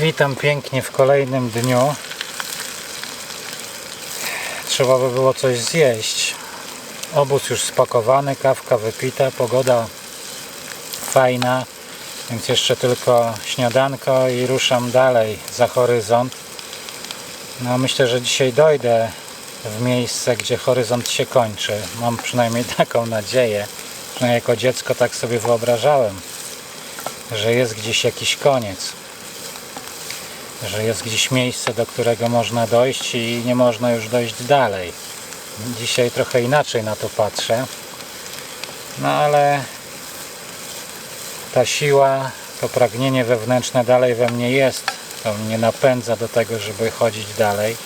Witam pięknie w kolejnym dniu. Trzeba by było coś zjeść. Obóz już spakowany, kawka wypita, pogoda fajna, więc jeszcze tylko śniadanko i ruszam dalej za horyzont. No, myślę, że dzisiaj dojdę w miejsce, gdzie horyzont się kończy. Mam przynajmniej taką nadzieję. Przynajmniej jako dziecko tak sobie wyobrażałem, że jest gdzieś jakiś koniec. Że jest gdzieś miejsce, do którego można dojść i nie można już dojść dalej. Dzisiaj trochę inaczej na to patrzę. No ale ta siła, to pragnienie wewnętrzne dalej we mnie jest. To mnie napędza do tego, żeby chodzić dalej.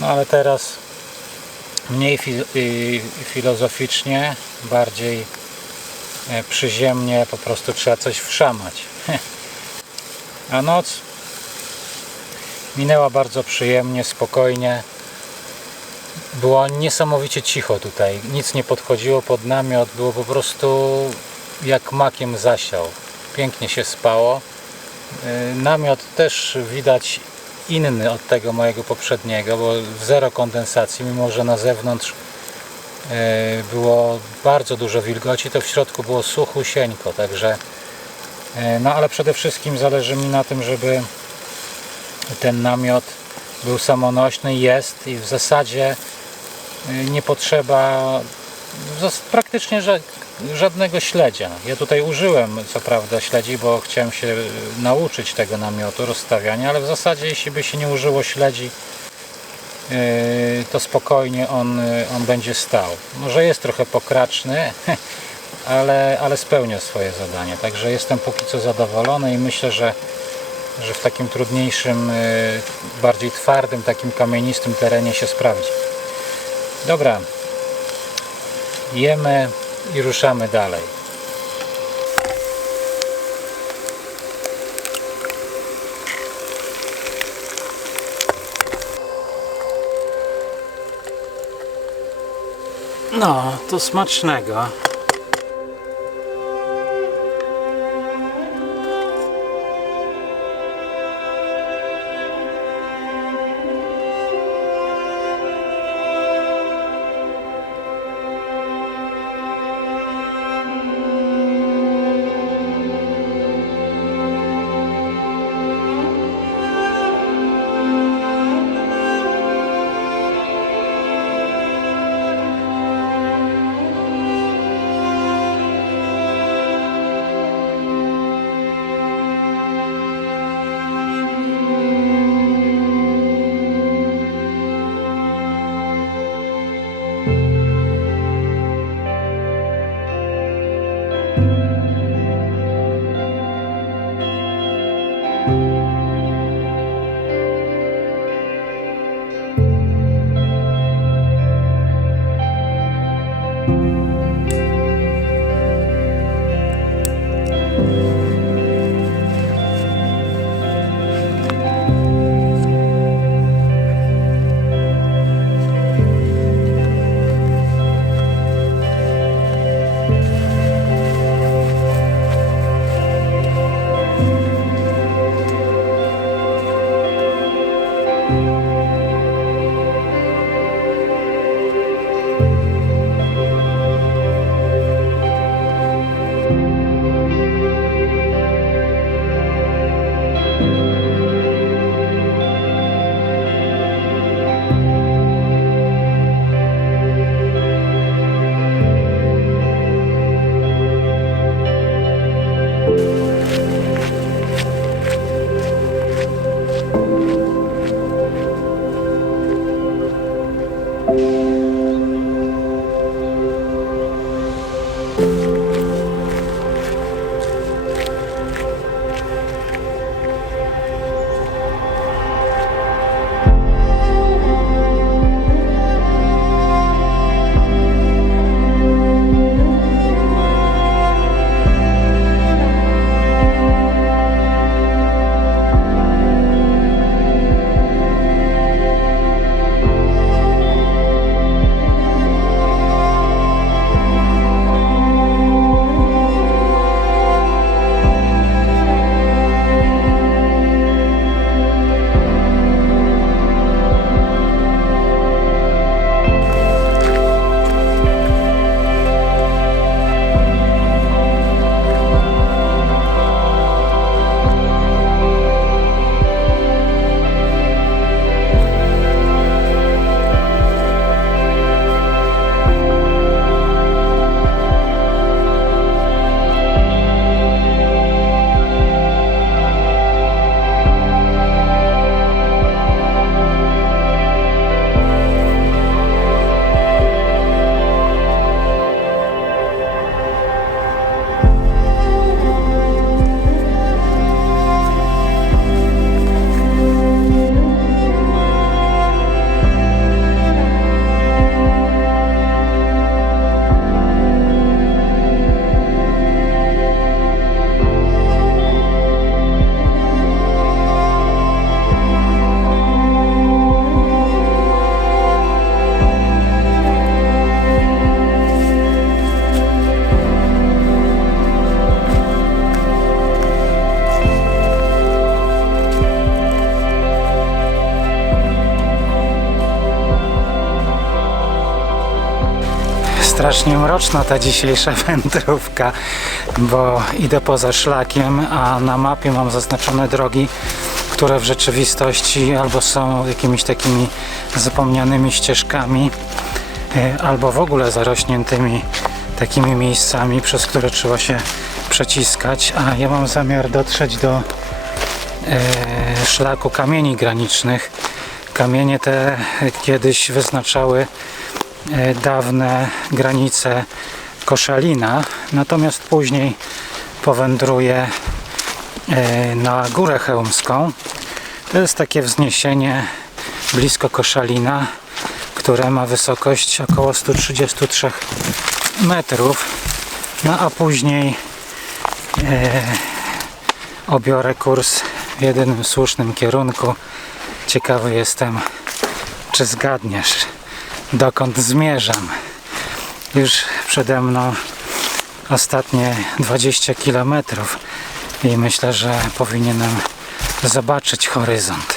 No ale teraz mniej filozoficznie, bardziej przyziemnie, po prostu trzeba coś wszamać. A noc minęła bardzo przyjemnie, spokojnie. Było niesamowicie cicho tutaj. Nic nie podchodziło pod namiot. Było po prostu jak makiem zasiał. Pięknie się spało. Namiot też widać inny od tego mojego poprzedniego, bo zero kondensacji, mimo że na zewnątrz było bardzo dużo wilgoci, to w środku było suchusieńko, także no ale przede wszystkim zależy mi na tym, żeby ten namiot był samonośny, jest i w zasadzie nie potrzeba praktycznie żadnego śledzia. Ja tutaj użyłem co prawda śledzi, bo chciałem się nauczyć tego namiotu, rozstawiania, ale w zasadzie jeśli by się nie użyło śledzi, to spokojnie on będzie stał. Może jest trochę pokraczny, ale spełnia swoje zadanie. Także jestem póki co zadowolony i myślę, że w takim trudniejszym, bardziej twardym, takim kamienistym terenie się sprawdzi. Dobra, jemy i ruszamy dalej. No, to smacznego. Strasznie mroczna ta dzisiejsza wędrówka, bo idę poza szlakiem, a na mapie mam zaznaczone drogi, które w rzeczywistości albo są jakimiś takimi zapomnianymi ścieżkami, albo w ogóle zarośniętymi takimi miejscami, przez które trzeba się przeciskać, a ja mam zamiar dotrzeć do szlaku kamieni granicznych. Kamienie te kiedyś wyznaczały dawne granice Koszalina, natomiast później powędruję na Górę Chełmską. To jest takie wzniesienie blisko Koszalina, które ma wysokość około 133 metrów. No a później obiorę kurs w jedynym słusznym kierunku. Ciekawy jestem, czy zgadniesz, dokąd zmierzam. Już przede mną ostatnie 20 km i myślę, że powinienem zobaczyć horyzont.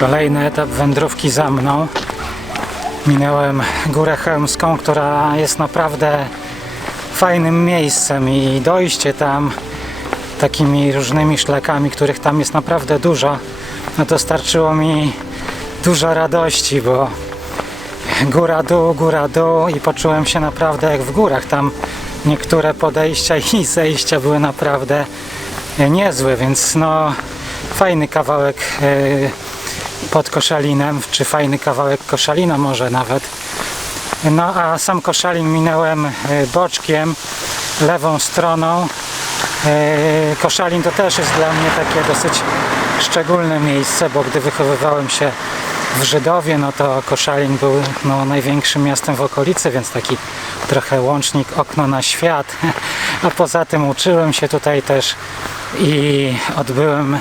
Kolejny etap wędrówki za mną. Minąłem Górę Chełmską, która jest naprawdę fajnym miejscem i dojście tam takimi różnymi szlakami, których tam jest naprawdę dużo, no dostarczyło mi dużo radości, bo góra dół i poczułem się naprawdę jak w górach. Tam niektóre podejścia i zejścia były naprawdę niezłe, więc no fajny kawałek pod Koszalinem, czy fajny kawałek Koszalina może nawet. No a sam Koszalin minąłem boczkiem, lewą stroną. Koszalin to też jest dla mnie takie dosyć szczególne miejsce, bo gdy wychowywałem się w Żydowie, no to Koszalin był największym miastem w okolicy, więc taki trochę łącznik, okno na świat. A poza tym uczyłem się tutaj też i odbyłem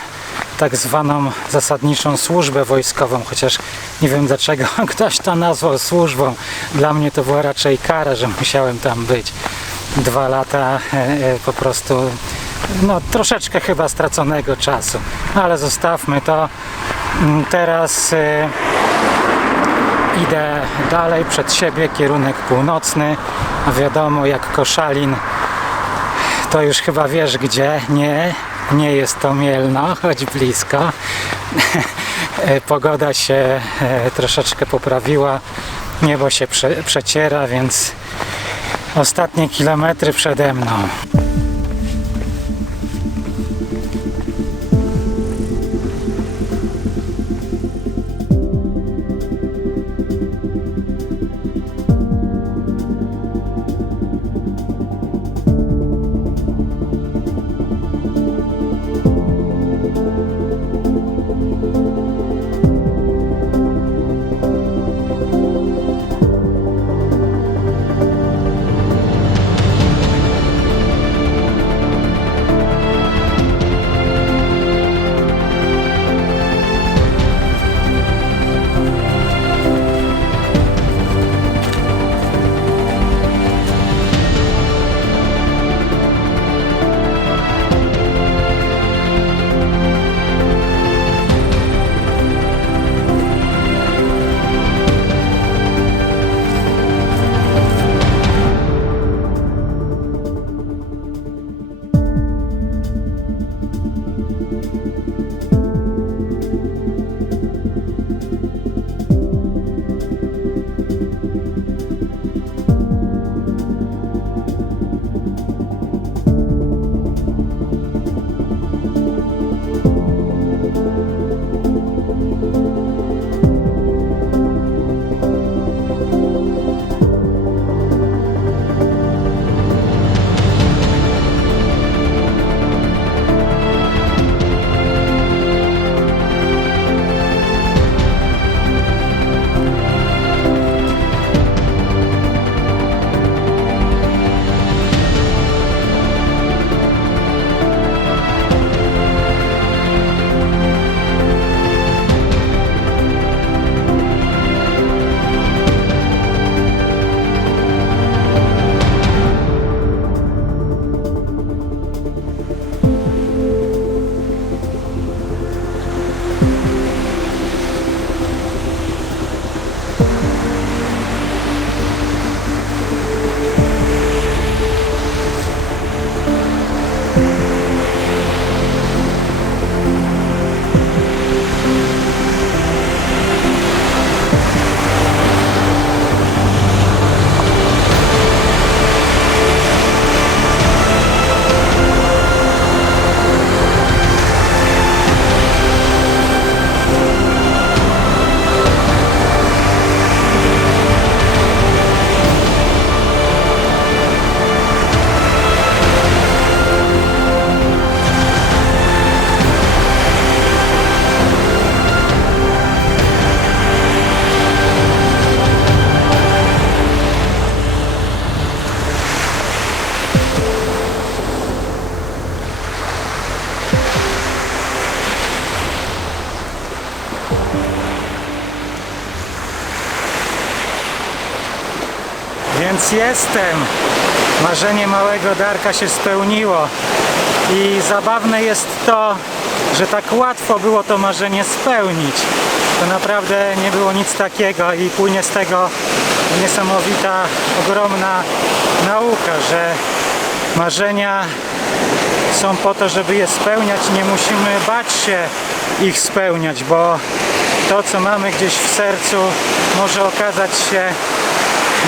tak zwaną zasadniczą służbę wojskową, chociaż nie wiem dlaczego ktoś to nazwał służbą. Dla mnie to była raczej kara, że musiałem tam być. 2 lata po prostu troszeczkę chyba straconego czasu, ale zostawmy to. Teraz idę dalej przed siebie, kierunek północny, a wiadomo, jak Koszalin to już chyba wiesz gdzie. Nie jest to Mielno, choć blisko. Pogoda się troszeczkę poprawiła, niebo się przeciera, więc ostatnie kilometry przede mną. Więc jestem. Marzenie małego Darka się spełniło. I zabawne jest to, że tak łatwo było to marzenie spełnić. To naprawdę nie było nic takiego i płynie z tego niesamowita, ogromna nauka, że marzenia są po to, żeby je spełniać. Nie musimy bać się ich spełniać, bo to, co mamy gdzieś w sercu, może okazać się,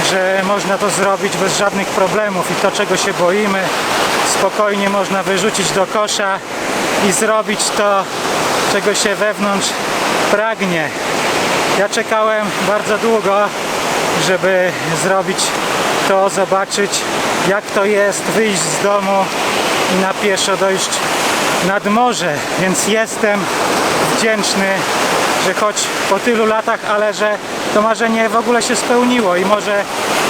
że można to zrobić bez żadnych problemów i to, czego się boimy, spokojnie można wyrzucić do kosza i zrobić to czego się wewnątrz pragnie. Ja czekałem bardzo długo, żeby zrobić to, zobaczyć jak to jest wyjść z domu i na pieszo dojść nad morze, więc jestem wdzięczny, że choć po tylu latach, ale że to marzenie w ogóle się spełniło i może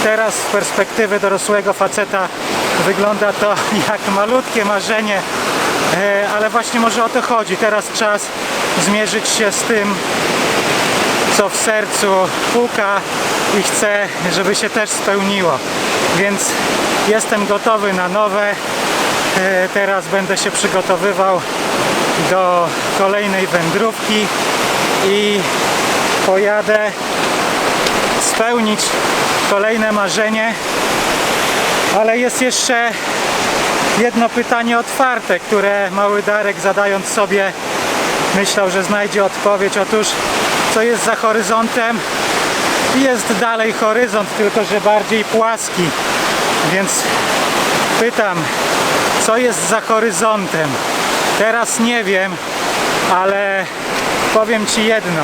teraz z perspektywy dorosłego faceta wygląda to jak malutkie marzenie, ale właśnie może o to chodzi. Teraz czas zmierzyć się z tym, co w sercu puka i chcę, żeby się też spełniło. Więc jestem gotowy na nowe. Teraz będę się przygotowywał do kolejnej wędrówki i pojadę spełnić kolejne marzenie. Ale jest jeszcze jedno pytanie otwarte, które mały Darek, zadając sobie, myślał, że znajdzie odpowiedź. Otóż co jest za horyzontem? Jest dalej horyzont, tylko że bardziej płaski. Więc pytam, co jest za horyzontem? Teraz nie wiem, ale powiem Ci jedno.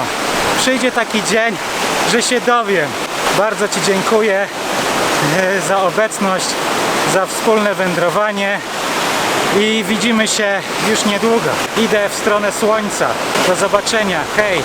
Przyjdzie taki dzień, że się dowiem. Bardzo Ci dziękuję za obecność, za wspólne wędrowanie i widzimy się już niedługo. Idę w stronę słońca. Do zobaczenia. Hej!